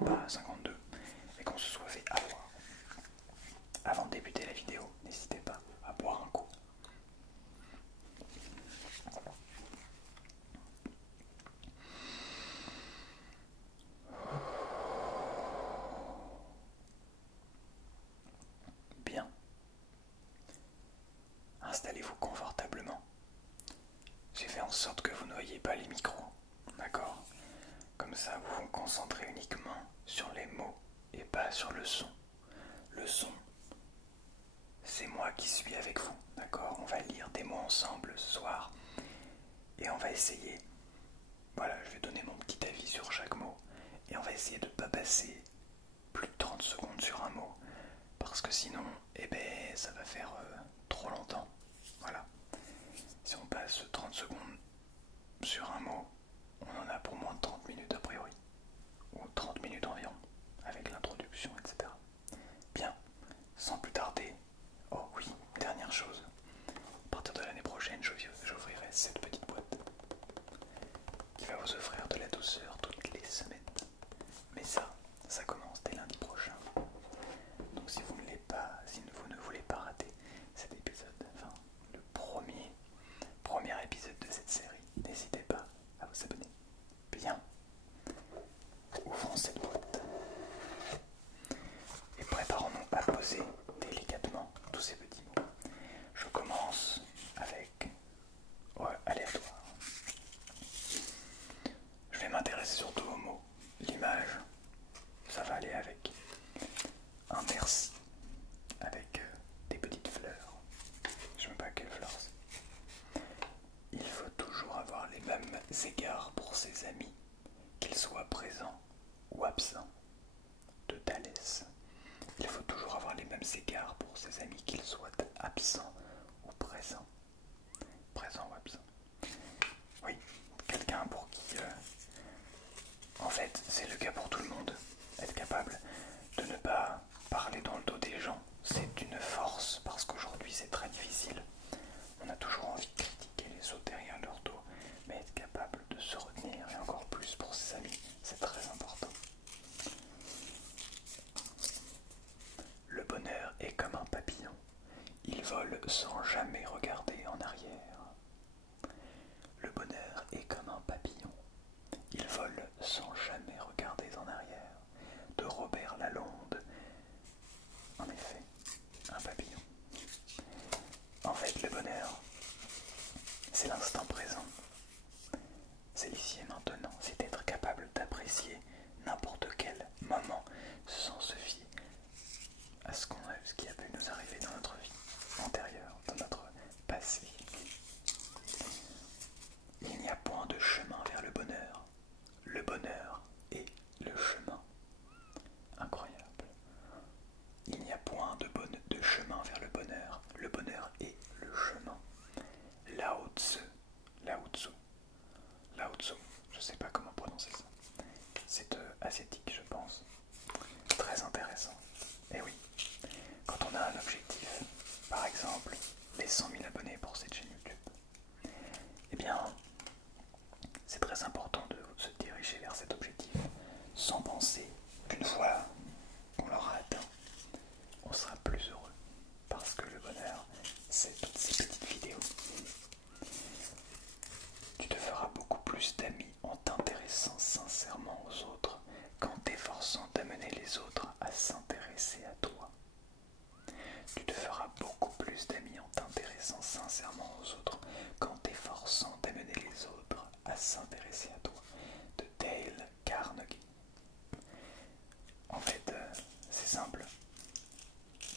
et pas 52, et qu'on se soit fait avoir. Avant de débuter la vidéo, n'hésitez pas à boire un coup. Bien. Installez-vous confortablement. J'ai fait en sorte que vous ne voyiez pas les micros, d'accord? Comme ça, vous vous concentrez uniquement sur les mots et pas sur le son. Le son, c'est moi qui suis avec vous, d'accord? On va lire des mots ensemble ce soir et on va essayer, voilà, je vais donner mon petit avis sur chaque mot et on va essayer de ne pas passer plus de 30 secondes sur un mot parce que sinon, eh ben, ça va faire trop longtemps. Voilà. Si on passe 30 secondes sur un mot, on en a pour moins de 30 minutes a priori, ou 30 minutes environ, avec l'introduction, etc. Bien, sans plus tarder, oh oui, dernière chose, à partir de l'année prochaine, j'ouvrirai cette petite boîte qui va vous offrir de la douceur toutes les semaines. Mais ça commence dès lundi prochain. Donc si vous ne vous ne voulez pas rater cet épisode, enfin le premier épisode de cette série, n'hésitez pas à vous abonner. Bien, ouvrons cette boîte et préparons-nous à poser délicatement tous ces petits mots. Je commence avec aléatoire. Je vais m'intéresser surtout aux mots. L'image, ça va aller avec un merci, avec des petites fleurs. Je ne sais même pas quelles fleurs c'est. Il faut toujours avoir les mêmes égards pour ses amis, qu'ils soient présents ou absents. De Thalès. Il faut toujours avoir les mêmes égards pour ses amis, qu'ils soient absents ou présents. Présent ou absent. Oui, quelqu'un pour qui... en fait, c'est le cas pour tout le monde. Être capable de ne pas parler dans le dos des gens, c'est une force, parce qu'aujourd'hui c'est très difficile. On a toujours envie de critiquer les autres derrière leur dos, mais être capable de se retenir, et encore plus pour ses amis, c'est très important. Le bonheur est comme un papillon. Il vole sans jamais regarder en arrière. Le bonheur est comme un papillon. Il vole sans jamais regarder en arrière. De Robert Lalonde. En effet, un papillon. En fait, le bonheur, c'est l'instant présent. C'est l'ici et maintenant. C'est être capable d'apprécier n'importe quel moment sans se fier à ce qui a pu nous arriver dans notre vie antérieure, dans notre passé. Il n'y a point de chemin vers le bonheur. Le bonheur est le chemin. Incroyable. Il n'y a point de chemin vers le bonheur. Le bonheur est le chemin. Lao Tzu. Lao Tzu. Lao Tzu. Je ne sais pas comment prononcer ça. C'est asiatique, je pense. Très intéressant. Et oui, quand on a un objectif, par exemple les 100 000 abonnés pour cette chaîne YouTube, eh bien, c'est très important de se diriger vers cet objectif sans penser qu'une fois qu'on l'aura atteint, on sera plus heureux. Parce que le bonheur, c'est toutes ces petites vidéos. Tu te feras beaucoup plus d'amis en t'intéressant sincèrement aux autres qu'en t'efforçant d'amener les autres à s'intéresser à toi. Tu te feras beaucoup plus d'amis en t'intéressant sincèrement aux autres qu'en t'efforçant d'amener les autres à s'intéresser à toi. De Dale Carnegie. En fait, c'est simple.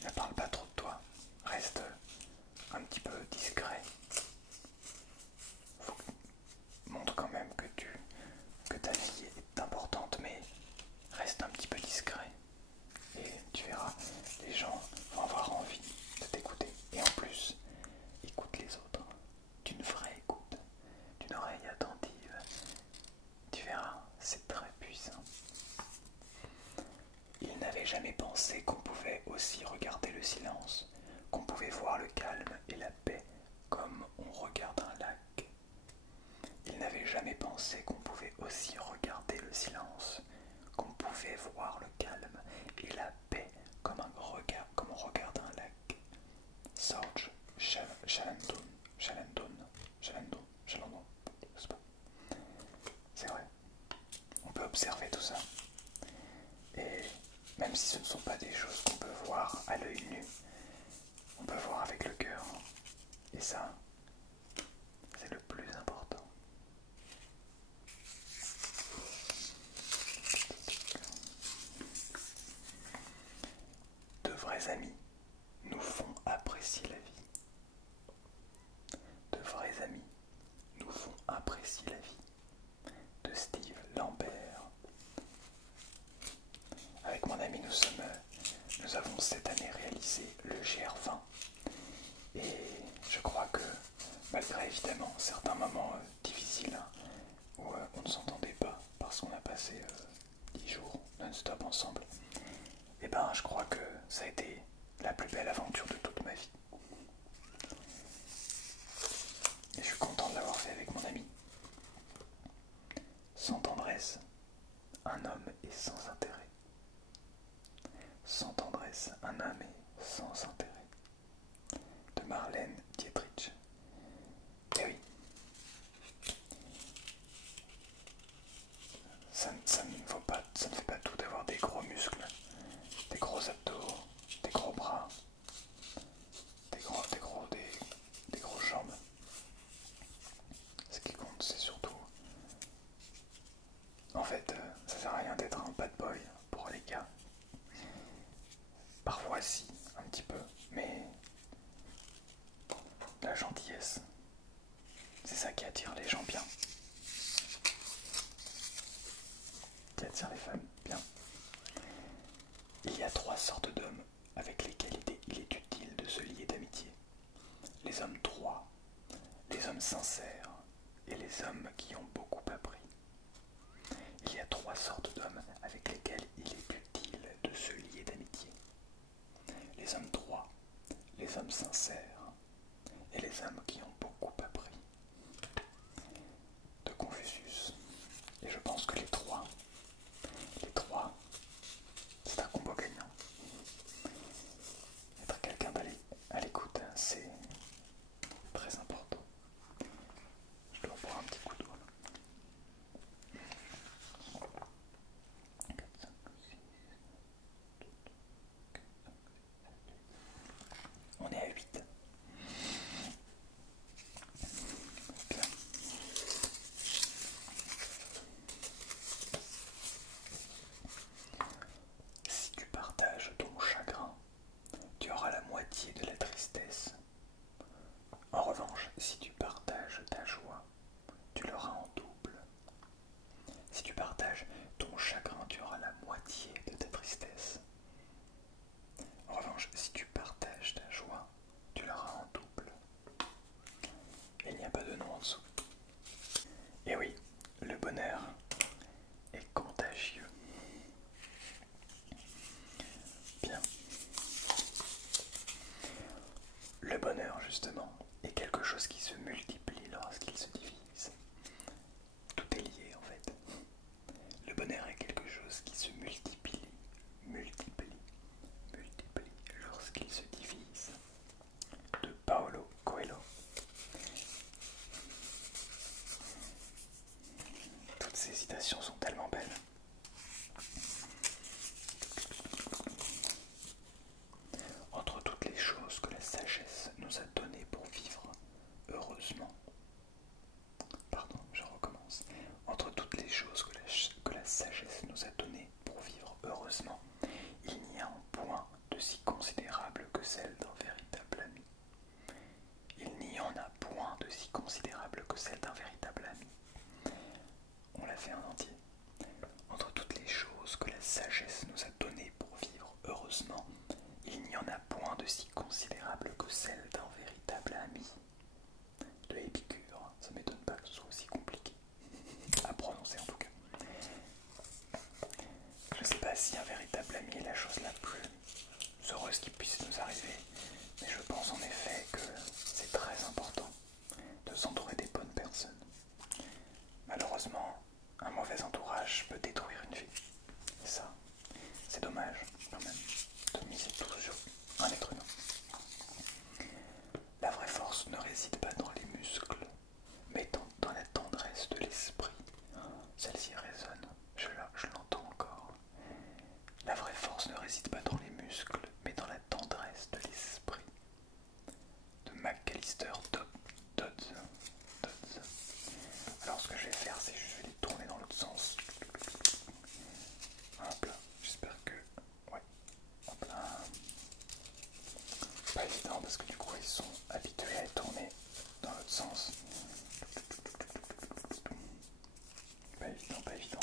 Ne parle pas trop de toi. Reste un petit peu discret. Montre quand même que ta vie est importante, mais reste un petit peu discret. Et tu verras, les gens vont avoir envie de t'écouter. Et en plus, écoute les autres. D'une vraie écoute, d'une oreille attentive. Tu verras, c'est très puissant. Il n'avait jamais pensé qu'on pouvait aussi regarder le silence, qu'on pouvait voir le calme et la paix comme on regarde un lac. Il n'avait jamais pensé qu'on pouvait aussi regarder le silence, qu'on pouvait voir observer tout ça. Et même si ce ne sont pas des choses qu'on peut voir à l'œil nu, on peut voir avec le cœur. Et ça, c'est le plus important. De vrais amis nous font apprécier la vie. De vrais amis nous font apprécier la vie. De Steve Lambert. Avec mon ami, nous avons cette année réalisé le GR20. Et je crois que, malgré évidemment certains moments difficiles, où on ne s'entendait pas parce qu'on a passé 10 jours non-stop ensemble, et ben je crois que ça a été la plus belle aventure de toute ma vie. Et je suis content de l'avoir fait avec mon ami. Sans tendresse, un homme est sans intérêt. Sans tendresse, un homme est sans intérêt. De Marlène Dietrich. Et oui, ça ne fait pas tout d'avoir des gros muscles, des gros abdos, des gros bras, des gros jambes. Ce qui compte, c'est surtout... En fait, ça sert à rien d'être un bad boy pour les gars. Parfois si, un petit peu, mais la gentillesse, c'est ça qui attire les gens bien. Qui attire les femmes bien. Il y a 3 sortes d'hommes avec lesquels il est utile de se lier d'amitié. Les hommes droits, les hommes sincères et les hommes qui ont beaucoup appris. Il y a 3 sortes d'hommes avec lesquels il est utile de se lier d'amitié. Les hommes droits, les hommes sincères et les hommes qui ont beaucoup appris. De Confucius. Et je pense que les trois, c'est un combo gagnant. Être quelqu'un à l'écoute, c'est très important. Je dois boire un petit coup d'eau. On est à 8. Bien. Si tu partages ton chagrin, tu auras la moitié de la tristesse. En revanche, si tu partages ta joie, tu l'auras en double. Si tu partages ton chagrin, tu auras la moitié de ta tristesse. En revanche, si tu partages ta joie, tu l'auras en double. Il n'y a pas de nom en dessous. Et oui, le bonheur est contagieux. Bien. Le bonheur, justement, est quelque chose qui se multiplie lorsqu'il se divise. Tout est lié, en fait. Le bonheur est quelque chose qui se multiplie lorsqu'il se divise. De Paulo Coelho. Toutes ces citations sont tellement belles. Entre toutes les choses que la sagesse nous a données pour vivre heureusement. Pardon, je recommence. Entre toutes les choses que la sagesse nous a données pour vivre heureusement, il n'y a un point de si considérable que celle d'un véritable ami. Il n'y en a point de si considérable que celle d'un véritable ami. On l'a fait en entier. Entre toutes les choses que la sagesse nous a données pour vivre heureusement, il n'y en a point de si considérable que celle d'un véritable ami. De Épicure, ça m'étonne pas que ce soit aussi compliqué à prononcer en tout cas. Je ne sais pas si un véritable ami est la chose la plus heureuse qui puisse nous arriver, mais je pense en effet que c'est très important de s'entourer des bonnes personnes. Malheureusement, un mauvais entourage peut détruire une vie. Et ça, c'est dommage quand même de miser tout sur un être humain. La vraie force ne réside pas dans les muscles, mais dans la tendresse de l'esprit. Celle-ci résonne, je la pas évident parce que du coup ils sont habitués à être tournés dans l'autre sens. Pas évident, pas évident.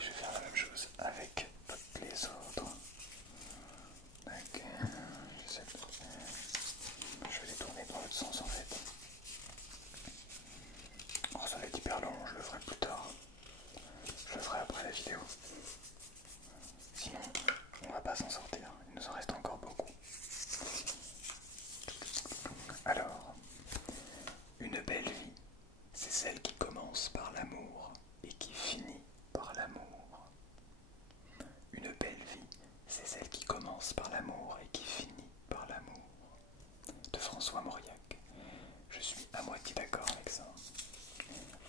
Je vais faire la même chose avec toutes les autres. Ok, je vais les tourner dans l'autre sens en fait. Oh, ça va être hyper long, je le ferai plus tard. Je le ferai après la vidéo. Sinon, on va pas s'en sortir. Il nous en reste encore beaucoup. Alors, une belle vie, c'est celle qui commence par l'amour et qui finit par l'amour. Une belle vie, c'est celle qui commence par l'amour et qui finit par l'amour. De François Mauriac. Je suis à moitié d'accord avec ça.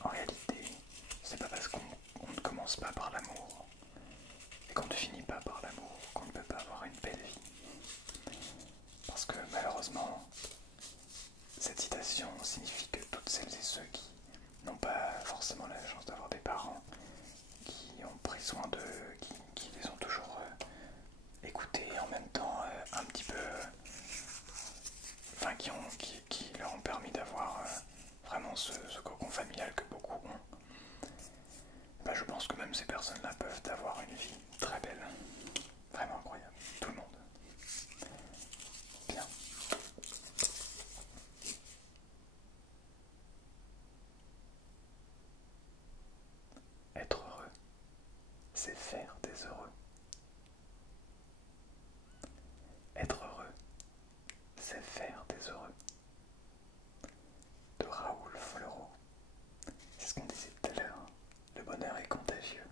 En réalité, c'est pas parce qu'on ne commence pas par l'amour et qu'on ne finit pas par l'amour qu'on ne peut pas avoir une belle vie. Parce que malheureusement, cette citation signifie que toutes celles et ceux qui n'ont pas forcément la chance d'avoir des parents qui ont pris soin d'eux, qui les ont toujours écoutés et en même temps un petit peu... Enfin, qui leur ont permis d'avoir vraiment ce cocon familial que beaucoup ont. Bah, je pense que même ces personnes-là peuvent avoir une vie très belle. Vraiment incroyable. Tout le monde. Bien. Être heureux, c'est faire des heureux. Être heureux, c'est faire des heureux. De Raoul Follereau. C'est ce qu'on disait tout à l'heure. Le bonheur est contagieux.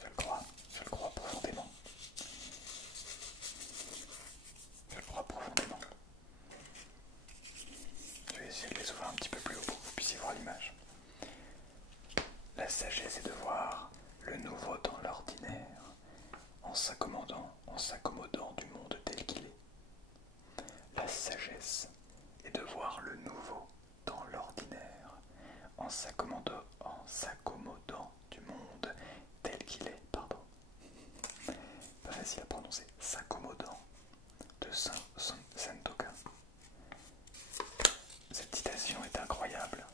Je le crois profondément. Je le crois profondément. Je vais essayer de les ouvrir un petit peu plus haut pour que vous puissiez voir l'image. La sagesse est de voir le nouveau dans l'ordinaire, en s'accommodant du monde tel qu'il est. La sagesse est de voir le nouveau dans l'ordinaire, en s'accommodant du monde tel qu'il est. Pardon. Pas facile à prononcer. S'accommodant de Saint-Toquin. Cette citation est incroyable.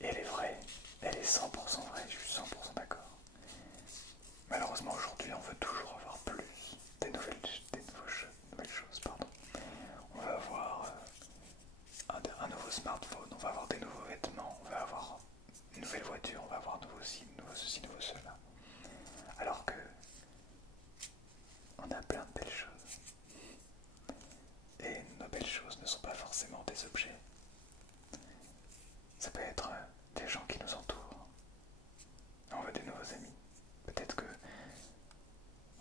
Et elle est vraie. Elle est 100% vraie. Je suis 100% d'accord. Malheureusement, aujourd'hui, on veut toujours avoir plus. Des nouvelles choses. Pardon. On va avoir un nouveau smartphone, on va avoir des nouveaux vêtements, on va avoir une nouvelle voiture, on va avoir nouveau ci, nouveau ceci, nouveau cela. Alors que on a plein de belles choses. Et nos belles choses ne sont pas forcément des objets. Ça peut être des gens qui nous entourent. On veut des nouveaux amis. Peut-être que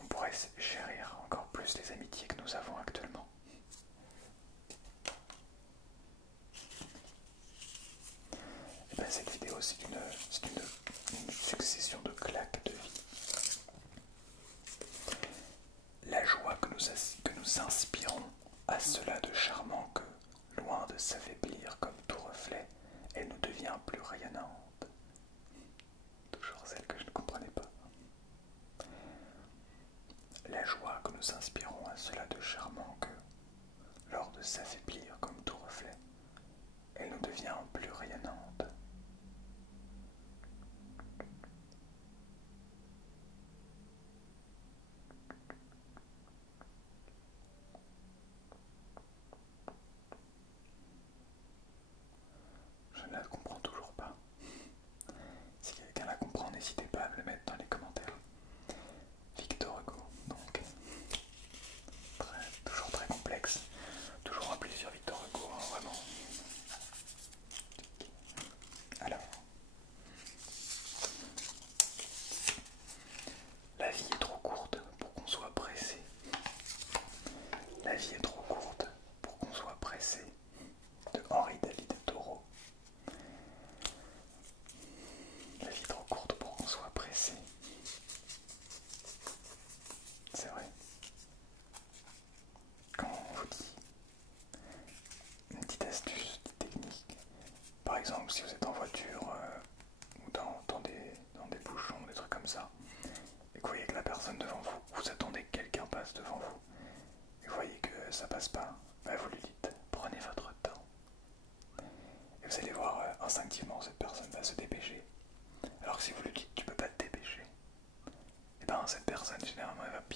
on pourrait chérir encore plus les amitiés que nous avons actuellement. Et bien cette vidéo c'est une succession de claques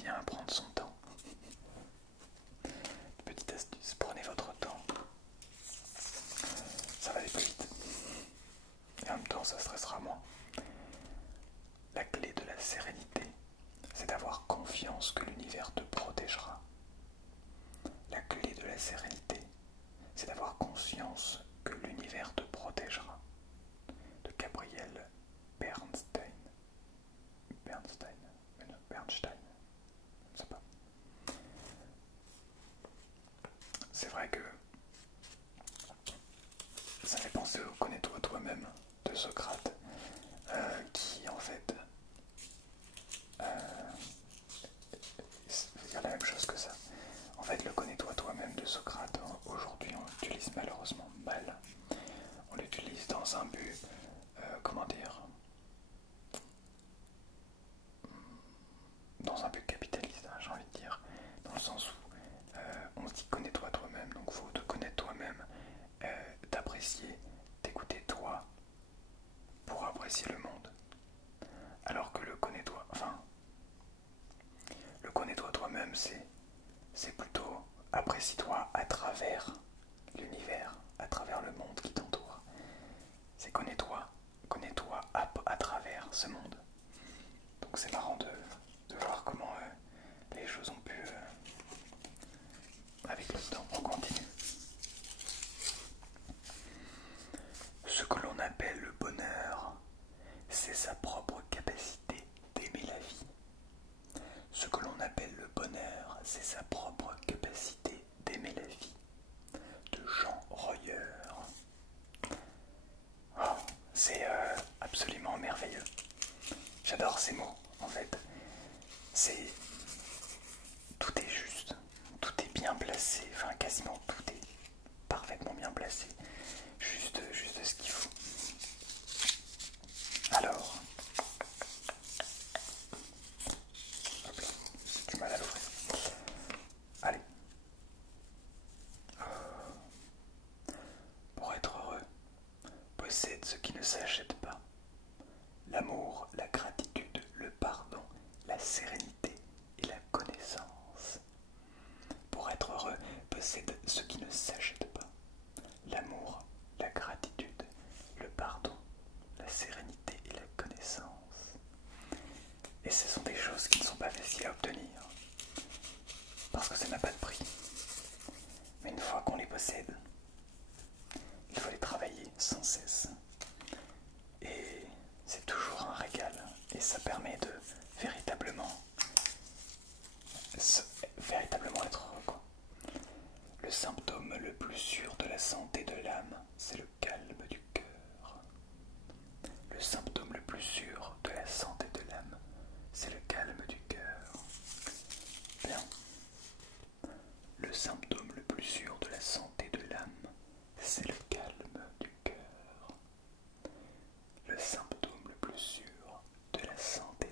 bien prendre son temps. Petite astuce, prenez votre temps. Ça va aller plus vite. Et en même temps, ça stressera moins. La clé de la sérénité, c'est d'avoir confiance que l'univers te protégera. La clé de la sérénité, c'est d'avoir conscience que l'univers te protégera. De Gabriel Bernstein. Bernstein, je ne sais pas. C'est vrai que ça fait penser au connais-toi toi-même de Socrate, qui en fait veut dire la même chose que ça. En fait, le connais-toi toi-même de Socrate, aujourd'hui on l'utilise malheureusement mal. On l'utilise dans un but, comment dire, dans un but capitaliste, hein, j'ai envie de dire, dans le sens où on se dit connais-toi toi-même, donc faut te connaître toi-même, t'apprécier, t'écouter toi pour apprécier le monde. Alors que le connais-toi, enfin, le connais-toi toi-même, c'est plutôt apprécie-toi à travers l'univers, à travers le monde qui t'entoure. C'est connais-toi à travers ce monde. Donc c'est marrant de voir comment les choses ont pu, avec le temps, on continue. Ce que l'on appelle le bonheur, c'est sa propre capacité d'aimer la vie. Ce que l'on appelle le bonheur, c'est sa propre capacité d'aimer la vie. De Jean Royer. Oh, c'est absolument merveilleux. J'adore ces mots, en fait. C'est... Tout est juste, tout est bien placé, enfin quasiment tout est parfaitement bien placé. Juste ce qu'il faut. Alors... Hop là, j'ai du mal à l'ouvrir. Allez. Pour être heureux, possède ce qui ne s'achète pas. L'amour, la gratitude, le pardon, la sérénité et la connaissance. Pour être heureux, possède ce qui ne s'achète pas. L'amour, la gratitude, le pardon, la sérénité et la connaissance. Et ce sont des choses qui ne sont pas faciles à obtenir, parce que ça n'a pas de prix. Mais une fois qu'on les possède, il faut les travailler sans cesse. Et c'est toujours un régal. Et ça permet de véritablement être heureux, quoi. Le symptôme le plus sûr de la santé de l'âme, c'est le calme du cœur. Le symptôme le plus sûr de la santé de l'âme, c'est le calme du cœur. Bien. Le symptôme le plus sûr de la santé de l'âme, c'est le calme du cœur. Le symptôme le plus sûr de la santé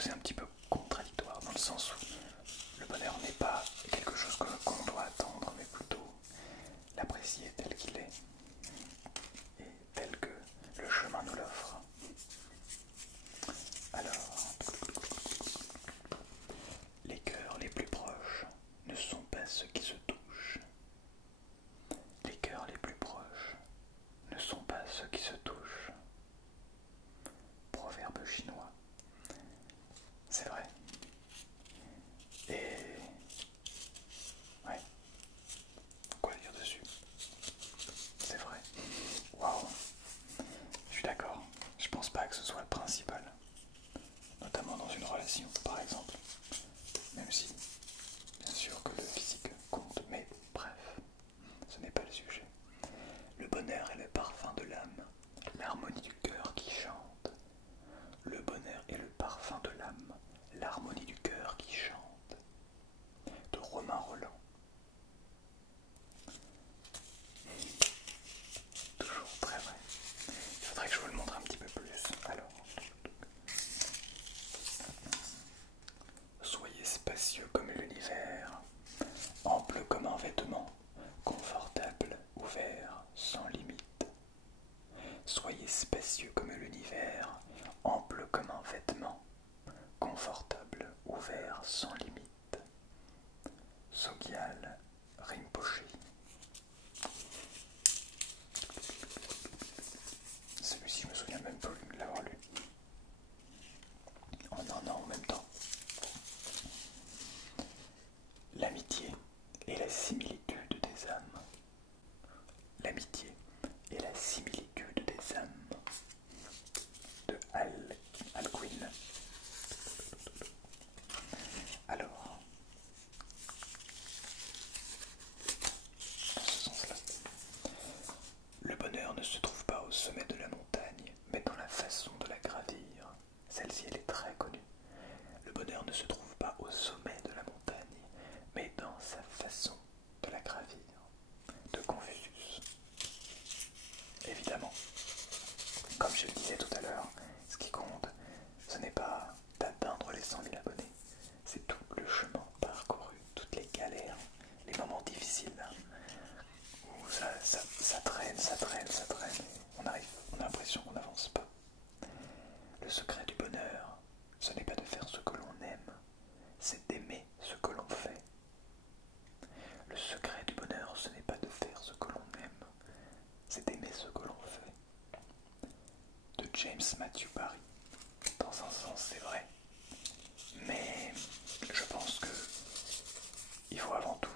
c'est un petit peu contradictoire dans le sens où le bonheur n'est pas quelque chose qu'on doit attendre, mais plutôt l'apprécier tel qu'il est et tel que le chemin nous l'offre. Alors, les cœurs les plus proches ne sont pas ceux qui se touchent. Les cœurs les plus proches ne sont pas ceux qui se touchent. Proverbe chinois. C'est vrai. Et... ouais. Quoi dire dessus? C'est vrai. Waouh. Je suis d'accord. Je pense pas que ce soit le principal. Notamment dans une relation, par exemple. Même si, bien sûr que le physique compte, mais bref, ce n'est pas le sujet. Le bonheur est le parfum de l'âme, l'harmonie du cœur qui chante. Le bonheur est le parfum de l'âme, l'harmonie du cœur qui chante. De Romain Rolland. Toujours très vrai. Il faudrait que je vous le montre un petit peu plus. Alors, soyez spacieux comme l'univers, ample comme un vêtement, confortable, ouvert, sans limite. Soyez spacieux comme l'univers, ample comme un vêtement, confortable, ouvert, sans limite. Sogyal Rinpoché. Celui-ci, je me souviens même plus de l'avoir lu. En un an en même temps. L'amitié est la similitude des âmes. L'amitié est la similitude des âmes. De Alcuin. Alors, dans ce sens-là, le bonheur ne se trouve pas au sommet de la montagne, mais dans la façon de la gravir. Celle-ci, elle est très connue. Le bonheur ne se trouve pas au sommet de la montagne, mais dans sa façon de la gravir. De Confucius. Évidemment, comme je le disais tout à l'heure, ce qui compte, ce n'est pas d'atteindre les 100 000 abonnés, c'est tout le chemin parcouru, toutes les galères, les moments difficiles, où ça traîne, on arrive, on a l'impression qu'on n'avance pas. Le secret du bonheur, ce n'est pas de faire ce que l'on aime, c'est d'aimer ce que l'on fait. Le secret du bonheur, ce n'est pas de faire ce que l'on aime, c'est d'aimer ce que l'on fait. De James Matthew Barry. Dans un sens, c'est vrai. Mais je pense que il faut avant tout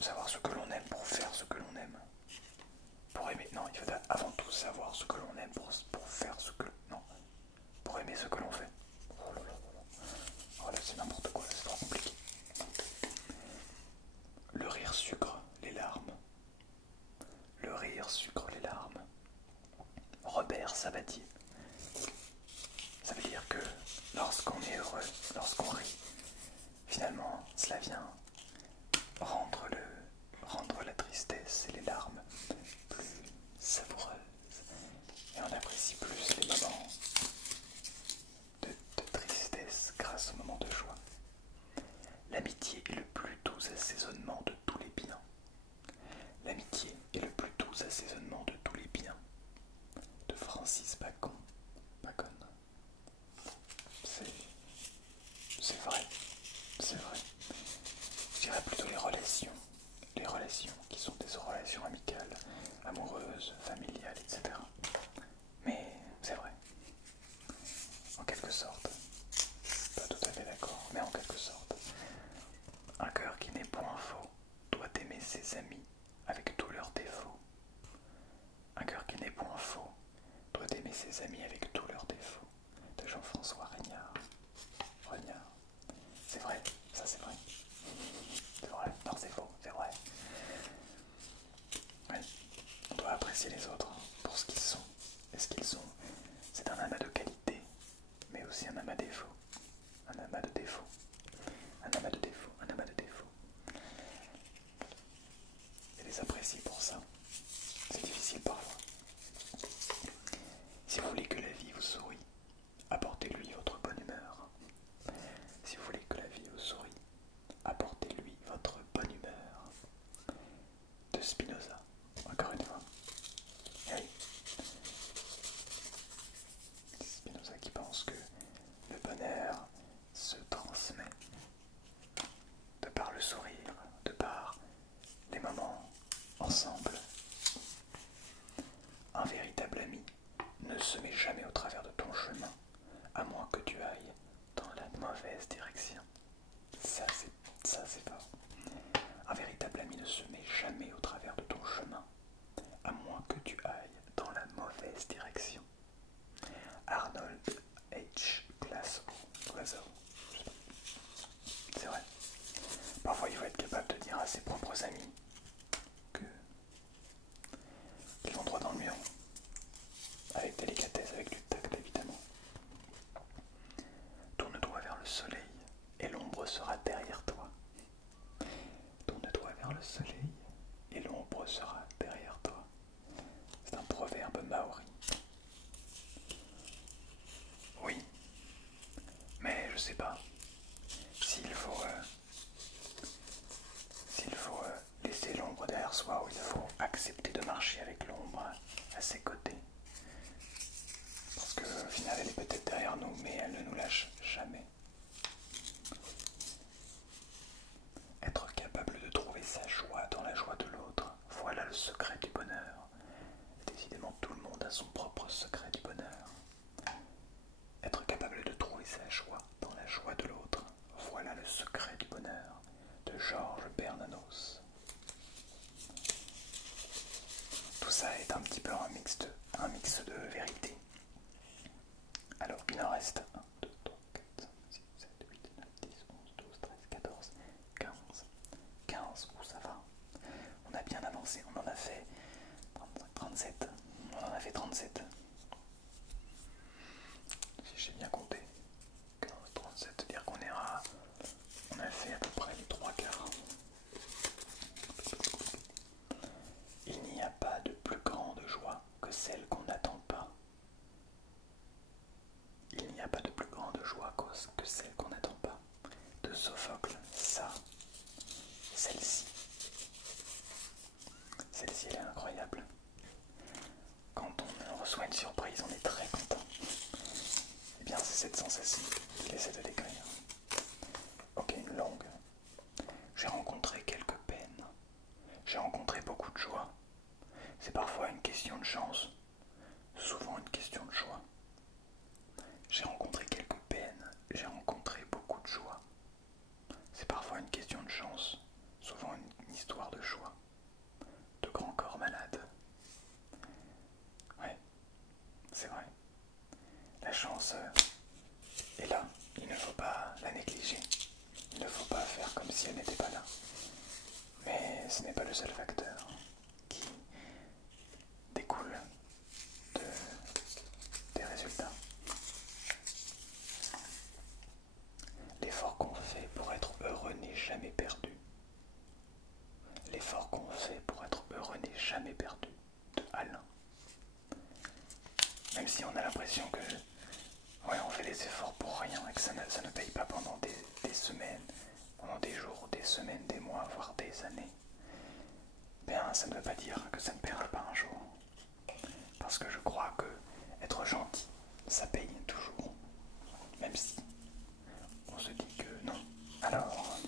savoir ce que l'on aime pour faire ce que l'on aime. Pour aimer, non, il faut avant tout savoir ce que l'on aime pour faire ce que... Non, pour aimer ce que l'on fait. Oh là là là là. Oh là, c'est n'importe quoi, c'est trop compliqué. Le rire sucre les larmes. Le rire sucre les larmes. Robert Sabatier. Ça veut dire que lorsqu'on est heureux, lorsqu'on rit, finalement, cela vient rendre la tristesse et les larmes plus savoureuses. Et on apprécie plus les moments de tristesse grâce aux moments de joie. L'amitié est le plus doux assaisonnement de tous les biens. L'amitié est le plus doux assaisonnement de tous les biens. De Francis Bacon. C'est vrai, c'est vrai. Je dirais plutôt les relations qui sont des relations amicales, amoureuses, familiales, etc. Mais c'est vrai, en quelque sorte, pas tout à fait d'accord, mais en quelque sorte, un cœur qui n'est point faux doit aimer ses amis avec tous leurs défauts. Un cœur qui n'est point faux doit aimer ses amis avec tous leurs défauts. De Jean-François Regnard. C'est vrai, ça c'est vrai. C'est vrai, non c'est faux, c'est vrai. Ouais. On doit apprécier les autres pour ce qu'ils sont et ce qu'ils sont. C'est un amas de qualité, mais aussi un amas de défauts. Un amas de défauts. Un amas de défauts, un amas de défauts. Et les apprécier pour ça, c'est difficile parfois. Si vous voulez que la vie vous sourie, apportez-lui votre bonne humeur. bonheur se transmet de par le sourire, de par les moments ensemble. Un véritable ami ne se met jamais au travers de ton chemin, à moins que tu ailles dans la mauvaise direction. Ça c'est fort. Un véritable ami ne se met jamais au travers de ton chemin, à moins que tu ailles dans la mauvaise direction. Arnold H. Glaser. C'est vrai. Parfois il faut être capable de dire à ses propres amis qu'ils vont droit dans le mur. Avec délicatesse, avec du tact évidemment. Tourne-toi vers le soleil et l'ombre sera derrière toi. Tourne-toi vers le soleil et l'ombre sera derrière toi. C'est un proverbe maori. Oui, mais je sais pas s'il faut, laisser l'ombre derrière soi ou il faut accepter de marcher avec l'ombre à ses côtés. Parce qu'au final elle est peut-être derrière nous mais elle ne nous lâche jamais. Être capable de trouver sa joie dans la joie de l'autre, voilà le secret du bonheur. Décidément tout le monde a son propre secret du bonheur. Être capable de trouver sa joie dans la joie de l'autre, voilà le secret du bonheur, de Georges Bernanos. Tout ça est un petit peu un mix de vérité. Alors il en reste 1, 2, 3, 4, 5, 6, 7, 8, 9, 10, 11, 12, 13, 14, 15, où ça va. On a bien avancé, on en a fait 35, 37, on en a fait 37. Si j'ai bien compté, 15, 37, c'est-à-dire qu'on on a fait à peu près les 3 quarts. Il n'y a pas de plus grande joie que celle qu'on n'attend pas. Il n'y a pas de plus grande joie que celle qu'on n'attend pas. De Sophocle, ça, celle-ci. Celle-ci, elle est incroyable. Quand on reçoit une surprise, on est très content. Et bien, c'est cette sensation qu'il essaie de décrire. Ok, une longue. J'ai rencontré quelques peines. J'ai rencontré beaucoup de joie. C'est parfois une question de chance, souvent une question de choix. J'ai rencontré quelques peines, j'ai rencontré beaucoup de joie. C'est parfois une question de chance, souvent une histoire de choix. De grands corps malades. Ouais, c'est vrai. La chance est là, il ne faut pas la négliger. Il ne faut pas faire comme si elle n'était pas là. Mais ce n'est pas le seul facteur qui découle des résultats. L'effort qu'on fait pour être heureux n'est jamais perdu. L'effort qu'on fait pour être heureux n'est jamais perdu. De Alain. Même si on a l'impression que ouais, on fait des efforts pour rien et que ça ne paye pas pendant des semaines, pendant des jours, des semaines, des mois, voire des années, bien ça ne veut pas dire que ça ne paiera pas un jour. Parce que je crois que être gentil, ça paye toujours. Même si on se dit que non. Alors,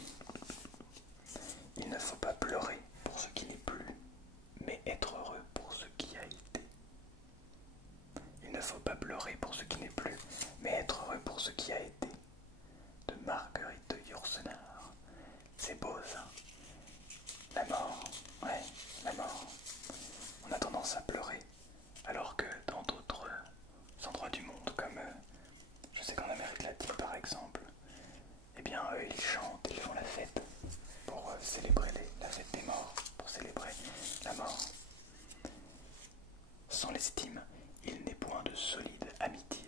il ne faut pas pleurer pour ce qui n'est plus, mais être heureux pour ce qui a été. Il ne faut pas pleurer pour ce qui n'est plus, mais être heureux pour ce qui a été. De Marguerite Yourcenar. C'est beau ça. La mort, ouais, la mort. On a tendance à pleurer, alors que dans d'autres endroits du monde, comme je sais qu'en Amérique latine par exemple, eh bien eux ils chantent, ils font la fête pour célébrer la fête des morts, pour célébrer la mort. Sans l'estime, il n'est point de solide amitié.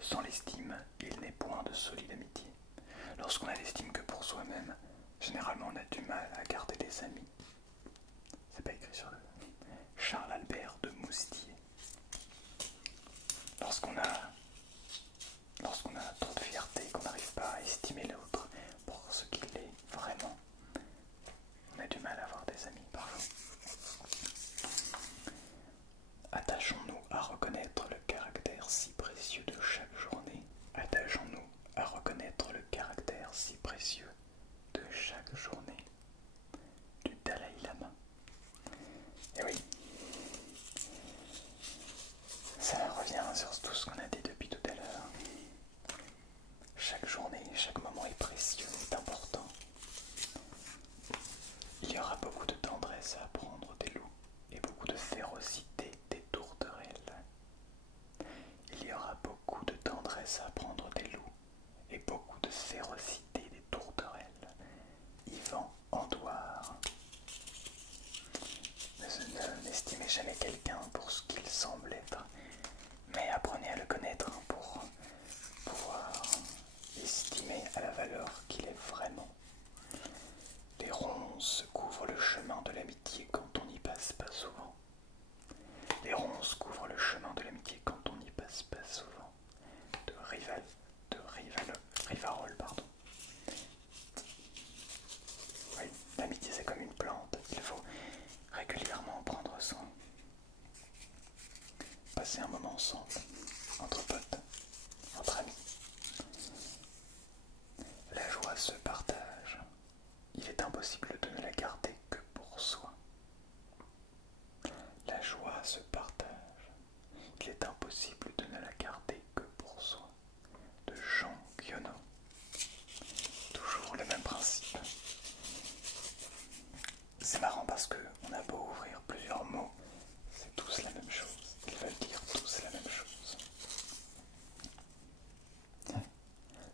Sans l'estime, il n'est point de solide amitié. Lorsqu'on a l'estime que pour soi-même, généralement on a du mal à garder des amis. C'est pas écrit sur le Charles Albert de Moustier. Lorsqu'on a trop de fierté, qu'on n'arrive pas à estimer l'autre pour ce qu'il est vraiment, on a du mal à avoir des amis parfois. Attachons-nous à reconnaître le caractère si précieux de chaque journée. Attachons-nous chaque journée du Dalai Lama. Et oui, ça revient sur tout ce qu'on a dit depuis tout à l'heure. Chaque journée, chaque moment est précieux, est important. Il y aura beaucoup de tendresse à apprendre des loups et beaucoup de férocité des tourterelles. Il y aura beaucoup de tendresse à apprendre des loups et beaucoup de férocité des tourterelles. Yvan Andoire. N'estimez jamais quelqu'un pour ce qu'il semble être, mais apprenez à le connaître pour pouvoir estimer à la valeur qu'il est vraiment. Les ronces couvrent le chemin de l'amitié quand on n'y passe pas souvent. Les ronces couvrent le chemin de l'amitié quand on n'y passe pas souvent. Rivarol, pardon. Oui, l'amitié c'est comme une plante, il faut régulièrement en prendre soin. Passer un moment ensemble, entre potes, entre amis. La joie se partage. Il est impossible de ne la garder que pour soi. La joie se partage. Il est impossible de ne la garder que pour soi. De Jean Guionneau. Toujours le même principe. C'est marrant parce que on a beau ouvrir plusieurs mots, c'est tous la même chose. Ils veulent dire tous la même chose.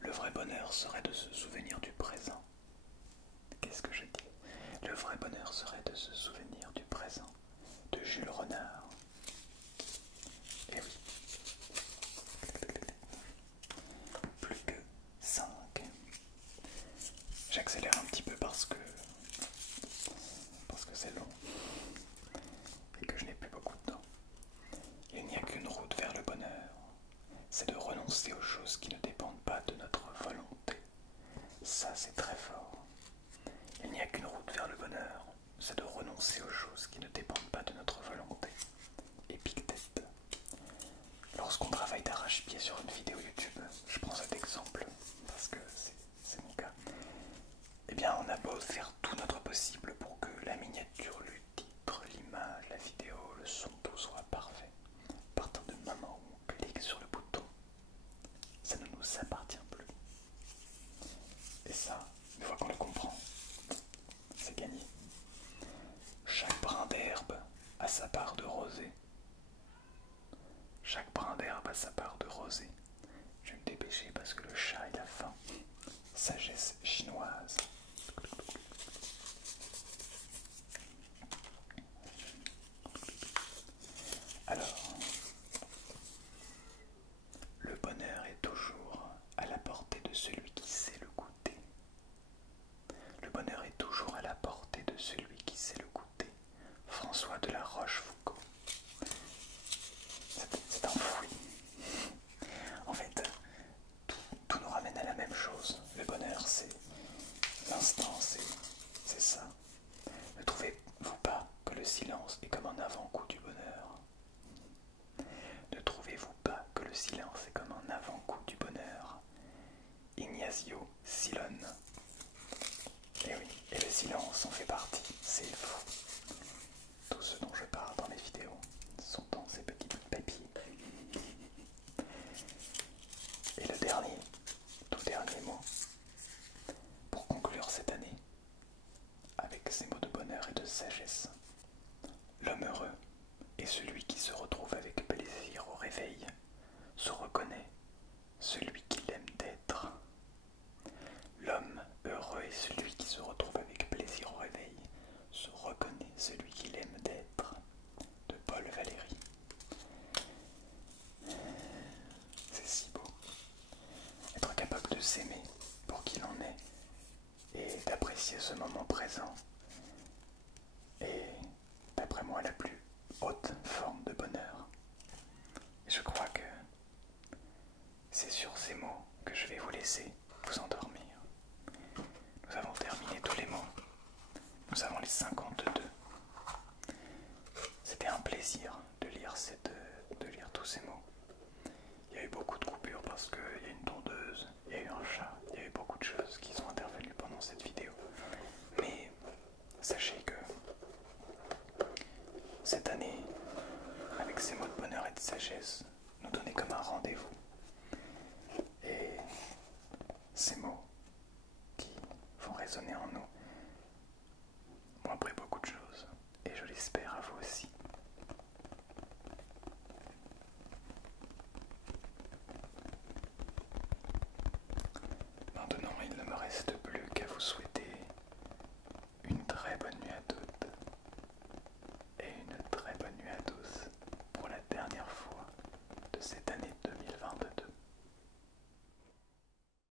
Le vrai bonheur serait de se souvenir du présent. Qu'est-ce que je dis? Le vrai bonheur serait de se souvenir du présent. De Jules Renard. Et oui. Plus que 5. J'accélère un petit peu parce que c'est long et que je n'ai plus beaucoup de temps. Il n'y a qu'une route vers le bonheur, c'est de renoncer aux choses qui ne dépendent pas de notre volonté. Ça, c'est très fort. Il n'y a qu'une route vers le bonheur, c'est de renoncer aux choses qui ne dépendent pas de notre volonté. Épictète. Lorsqu'on travaille d'arrache-pied sur une vidéo YouTube, je prends cet exemple parce que c'est mon cas, eh bien on a beau faire tout notre possible pour que la miniature, le titre, l'image, la vidéo, le son, tout soit parfait. À partir du moment où on clique sur le bouton, ça ne nous appartient plus. Et ça, une fois qu'on le comprend, c'est gagné. Chaque brin d'herbe a sa part de rosée. Chaque brin d'herbe a sa part de rosée. Je vais me dépêcher parce que le chat il a faim. Sagesse chinoise. Alors, le bonheur est toujours à la portée de celui qui sait le goûter. Le bonheur est toujours à la portée de celui qui sait le goûter. François de la Rochefoucauld. C'est un fruit. En fait, tout nous ramène à la même chose. Le bonheur, c'est l'instant, c'est ça. Ne trouvez-vous pas que le silence est comme un avant-goût du bonheur? Ne trouvez-vous pas que le silence est comme un avant-goût du bonheur? Ignazio Silone. Et oui, et le silence en fait partie, c'est fou. Tout ce dont je parle dans mes vidéos sont dans ces petits bouts de papier. Et le dernier, tout dernier mot, pour conclure cette année, avec ces mots de bonheur et de sagesse. L'homme heureux est celui qui se retrouve avec plaisir au réveil, se reconnaît celui qu'il aime d'être. L'homme heureux est celui qui se retrouve avec plaisir au réveil, se reconnaît celui qu'il aime d'être. De Paul Valéry. C'est si beau. Être capable de s'aimer pour qui l'on est et d'apprécier ce moment présent est, d'après moi, la plus haute forme de bonheur. Et je crois que c'est sur ces mots que je vais vous laisser vous endormir.